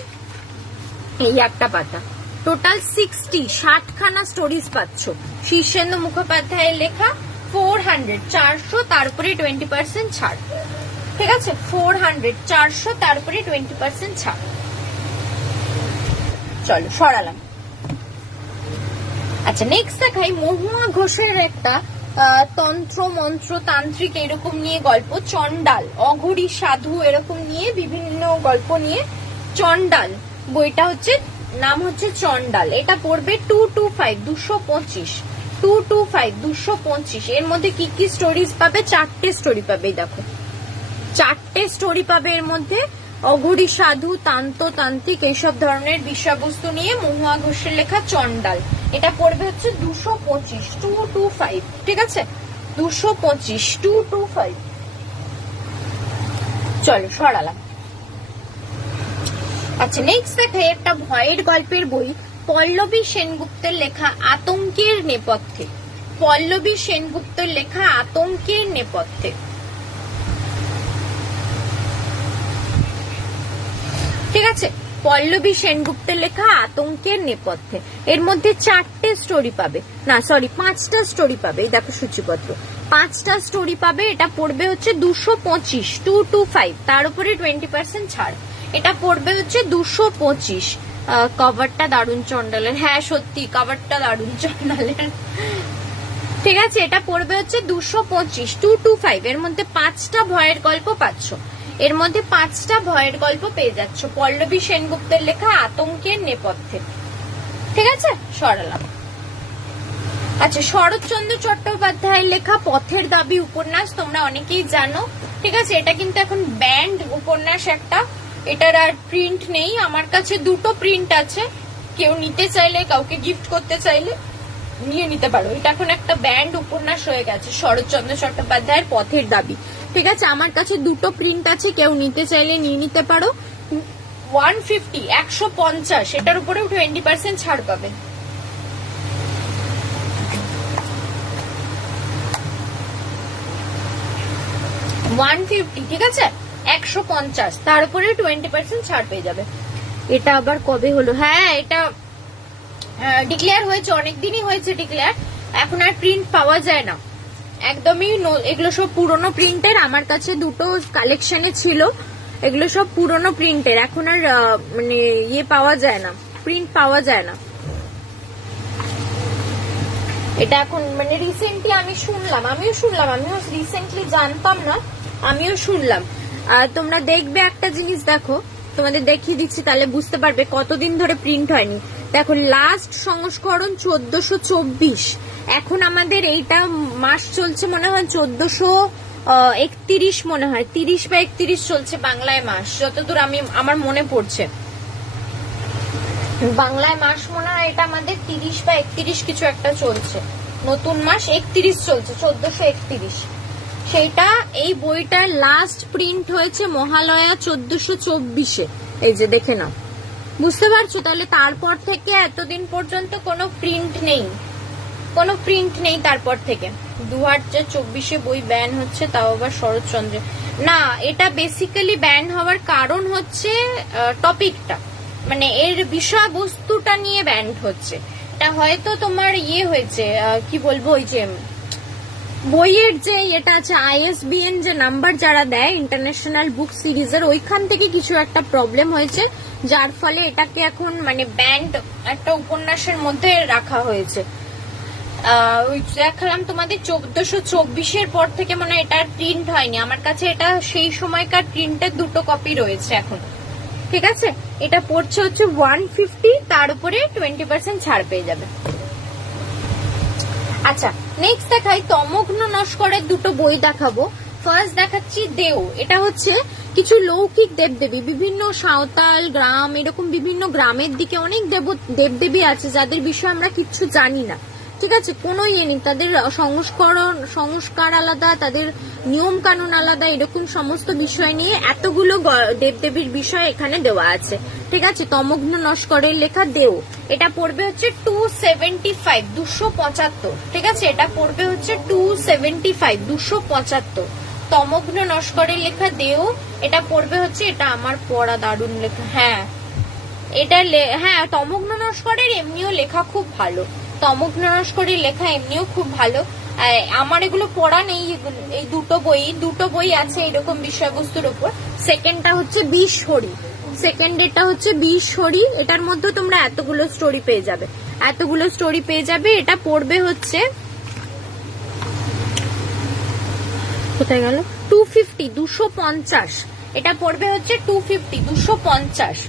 এই একটা পাতা, টোটাল 60খানা স্টোরিজ পাচ্ছ। শীর্ষেন্দু মুখোপাধ্যায়ের লেখা 400, 400, তার উপরে 20% ছাড়। ঠিক আছে, 400, 400, তার উপরে 20% ছাড়। চলো সরালাম। আচ্ছা নেক্সট দেখাই মহুয়া ঘোষের একটা তন্ত্র মন্ত্র তান্ত্রিক এরকম নিয়ে গল্প, চন্ডাল, অঘরী সাধু এরকম নিয়ে বিভিন্ন গল্প নিয়ে চন্ডাল বইটা হচ্ছে, নাম হচ্ছে চন্ডাল। এটা পড়বে 225 225 225 225। এর মধ্যে কি কি স্টোরিজ পাবে? 4টে স্টোরি পাবে। দেখো 4টে স্টোরি পাবে এর মধ্যে, অঘরী সাধু, তান্ত্রিক এইসব ধরনের বিষয়বস্তু নিয়ে মহুয়া ঘোষের লেখা চন্ডাল। এটা পড়বে হচ্ছে 225 225, ঠিক আছে 225 225। চলো সরালাম। আচ্ছা নেক্সট দেখে একটা ভয়ের গল্পের বই, পল্লবী সেনগুপ্তের লেখা আতঙ্কের নেপথ্যে। পল্লবী সেনগুপ্তের লেখা আতঙ্কের নেপথ্যে, ঠিক আছে পল্লবী সেনগুপ্তের লেখা আতঙ্কের নেপথ্যে। এর মধ্যে 4টে স্টোরি পাবে, না সরি 5টা স্টোরি পাবে। এই দেখো সূচিপত্র, 5টা স্টোরি পাবে। এটা পড়বে হচ্ছে 225 225, তার উপরে 20% ছাড়। এটা পড়বে হচ্ছে 225। কভারটা দারুণ চন্ডালের, হ্যাঁ সত্যি কভারটা দারুণ চন্ডালের, ঠিক আছে। এটা পড়বে হচ্ছে 225 225। এর মধ্যে 5টা ভয়ের গল্প পাচ্ছ, এর মধ্যে 5টা ভয়ের গল্প পেয়ে যাচ্ছ পল্লবী সেনগুপ্তের লেখা আতঙ্কের নেপথ্যে, ঠিক আছে সরালাম। আচ্ছা শরৎচন্দ্র চট্টোপাধ্যায়ের লেখা পথের দাবি উপন্যাস, তোমরা অনেকেই জানো, ঠিক আছে। এটা কিন্তু এখন ব্যান্ড উপন্যাস একটা, এটার আর প্রিন্ট নেই। আমার কাছে 2টো প্রিন্ট আছে, কেউ নিতে চাইলে, কাউকে গিফট করতে চাইলে নিয়ে নিতে পারো। এটা এখন একটা ব্যান্ড উপন্যাস হয়ে গেছে, শরৎচন্দ্র চট্টোপাধ্যায়ের পথের দাবি, ঠিক আছে। আমার কাছে 2টো প্রিন্ট আছে, কেউ নিতে চাইলে নিয়ে নিতে পারো। 150 150, এটার উপরেও 20% ছাড় পাবে। ঠিক আছে 150, তার উপরে 20% ছাড় পেয়ে যাবে। এটা আবার কবে হলো? হ্যাঁ এটা ডিক্লেয়ার হয়েছে, অনেকদিনই হয়েছে ডিক্লেয়ার, এখন আর প্রিন্ট পাওয়া যায় না একদমই। এগুলো সব পুরনো প্রিন্টের, আমার কাছে 2টো কালেকশনে ছিল, এগুলো সব পুরনো প্রিন্টের, এখন আর মানে ইয়ে পাওয়া যায় না, প্রিন্ট পাওয়া যায় না। এটা এখন মানে রিসেন্টলি আমি শুনলাম, আমিও রিসেন্টলি জানতাম না, আমিও শুনলাম। তোমরা দেখবে একটা জিনিস, দেখো তোমাদের দেখিয়ে দিচ্ছি তাহলে বুঝতে পারবে কতদিন ধরে প্রিন্ট হয়নি। দেখো লাস্ট সংস্করণ 1424, এখন আমাদের এইটা মাস চলছে মনে হয় 1431, মনে হয় 30 বা 31 চলছে বাংলায় মাস, যতদূর আমার মনে পড়ছে বাংলায় মাস মনে হয় এটা আমাদের 30 বা 31 কিছু একটা চলছে, নতুন মাস 31 চলছে, 1431। সেইটা এই বইটার লাস্ট প্রিন্ট হয়েছে মহালয়া 1424-এ, এই যে দেখে নাও, বুঝতে পারছো? তাহলে তারপর থেকে এতদিন পর্যন্ত কোনো প্রিন্ট নেই, তারপর থেকে 2024-এ বই ব্যান হচ্ছে, তাও আবার শরৎচন্দ্রের। না এটা বেসিক্যালি ব্যান হওয়ার কারণ হচ্ছে টপিকটা, মানে এর বিষয়বস্তুটা নিয়ে ব্যান হচ্ছে। এটা হয়তো তোমার ইয়ে হয়েছে, কি বলবো, ওই যে বইয়ের যে এটা আছে ISBN যে নাম্বার যারা দেয় ইন্টারন্যাশনাল বুক সিরিজের, ওইখান থেকে কিছু একটা প্রবলেম হয়েছে, যার ফলে এটাকে এখন মানে ব্যান্ড একটা উপন্যাসের মধ্যে রাখা হয়েছে। দেখালাম তোমাদের 1424-এর পর থেকে মানে এটার প্রিন্ট হয়নি, আমার কাছে এটা সেই সময়কার প্রিন্টের 2টো কপি রয়েছে এখন, ঠিক আছে। এটা পড়ছে হচ্ছে 150, তার উপরে 20% ছাড় পেয়ে যাবে। আচ্ছা নেক্সট দেখাই তমগ্ন নস্করের 2টো বই দেখাবো। ফার্স্ট দেখাচ্ছি দেও, এটা হচ্ছে কিছু লৌকিক দেবদেবী, বিভিন্ন সাঁওতাল গ্রাম, এরকম বিভিন্ন গ্রামের দিকে অনেক দেবদেবী আছে যাদের বিষয়ে আমরা কিচ্ছু জানি না, ঠিক আছে, কোনো ইয়ে নেই, তাদের সংস্কার আলাদা, তাদের নিয়ম কানুন আলাদা, এরকম সমস্ত বিষয় নিয়ে এতগুলো দেবদেবীর বিষয় এখানে দেওয়া আছে, ঠিক আছে। তমগ্ন নস্করের লেখা দেও, এটা পড়বে হচ্ছে 275 275, ঠিক আছে। এটা পড়বে হচ্ছে 275 275। তমগ্ন নস্করের লেখা দেও, এটা পড়বে হচ্ছে, এটা আমার পড়া দারুণ লেখা, হ্যাঁ এটা হ্যাঁ তমগ্ন নস্করের এমনিও লেখা খুব ভালো, তমগ্ন নস্করের লেখা এমনিও খুব ভালো। আমার এগুলো পড়া নেই, এই 2টো বই আছে এরকম বিষয়বস্তুর উপর। সেকেন্ডটা হচ্ছে 20 হরি, এটার মধ্যে তোমরা এতগুলো স্টোরি পেয়ে যাবে। এতগুলো স্টোরি পেয়ে যাবে। এটা পড়বে হচ্ছে কোথায় গেল 250 250, এটা পড়বে হচ্ছে 250 250।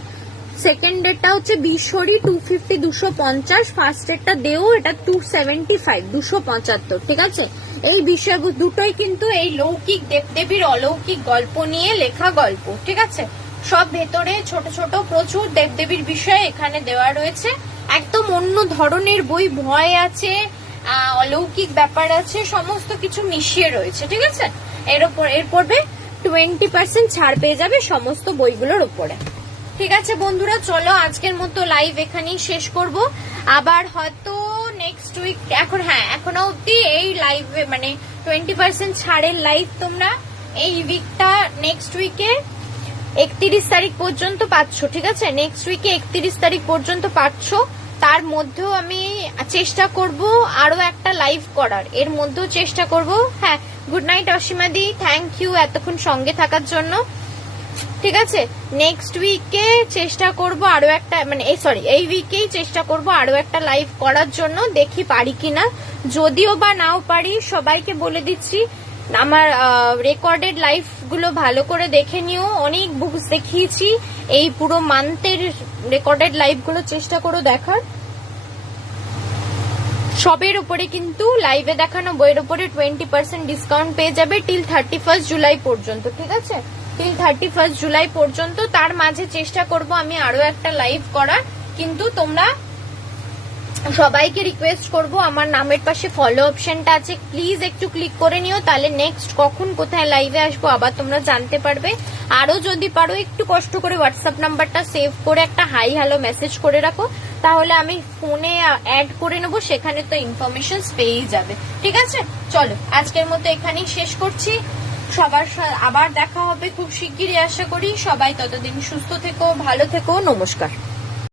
সেকেন্ড ডেটটা হচ্ছে বিশ্বরী 250 250, ফার্স্ট ডেটটা দেও এটা 275 275, ঠিক আছে। এই বিষয় দুটোই কিন্তু এই লৌকিক দেবদেবীর অলৌকিক গল্প নিয়ে লেখা গল্প, ঠিক আছে। সব ভেতরে ছোট ছোট প্রচুর দেবদেবীর বিষয় এখানে দেওয়া রয়েছে, একদম অন্য ধরনের বই, ভয় আছে, অলৌকিক ব্যাপার আছে, সমস্ত কিছু মিশিয়ে রয়েছে, ঠিক আছে। এর পড়বে 20% ছাড় পেয়ে যাবে সমস্ত বইগুলোর উপরে, ঠিক আছে বন্ধুরা। চলো আজকের মতো লাইভ এখানেই শেষ করব, আবার হয়তো নেক্সট উইক, এখনো অব্দি এই লাইভে মানে 20% ছাড়ের লাইভ তোমরা এই উইকটা নেক্সট উইকে 31 তারিখ পর্যন্ত পাচ্ছ, ঠিক আছে। নেক্সট উইকে 31 তারিখ পর্যন্ত পাচ্ছ। তার মধ্যেও আমি চেষ্টা করব আরো একটা লাইভ করার, এর মধ্যেও চেষ্টা করব। হ্যাঁ, গুড নাইট অসীমাদি, থ্যাংক ইউ এতক্ষণ সঙ্গে থাকার জন্য, ঠিক আছে। নেক্সট উইকে চেষ্টা করব আরো একটা এই উইকেই চেষ্টা করব আরো একটা লাইভ করার জন্য, দেখি পারি কিনা। যদিও বা নাও পারি, সবাইকে বলে দিচ্ছি আমার রেকর্ডেড লাইভ গুলো ভালো করে দেখে নিও। অনেক বুকস দেখিয়েছি, এই পুরো মান্থের রেকর্ডেড লাইভ গুলো চেষ্টা করো দেখার। সবের উপরে কিন্তু লাইভে দেখানো বইয়ের উপরে 20% ডিসকাউন্ট পেয়ে যাবে টিল 31 জুলাই পর্যন্ত, ঠিক আছে। টিল 31 জুলাই পর্যন্ত। তার মাঝে চেষ্টা করব আমি আরো একটা লাইভ করার, কিন্তু তোমরা সবাইকে রিকোয়েস্ট করব আমার নামের পাশে ফলো অপশনটা আছে, প্লিজ একটু ক্লিক করে নিও, তাহলে নেক্সট কখন কোথায় লাইভে আসবো আবার তোমরা জানতে পারবে। আরো যদি পারো একটু কষ্ট করে হোয়াটসঅ্যাপ নাম্বারটা সেভ করে একটা হাই হ্যালো মেসেজ করে রাখো, তাহলে আমি ফোনে অ্যাড করে নেবো, সেখানে তো ইনফরমেশন পেয়েই যাবে, ঠিক আছে। চলো আজকের মতো এখানেই শেষ করছি, সবার আবার দেখা হবে খুব শিগগিরই আশা করি। সবাই ততদিন সুস্থ থেকো, ভালো থেকো, নমস্কার।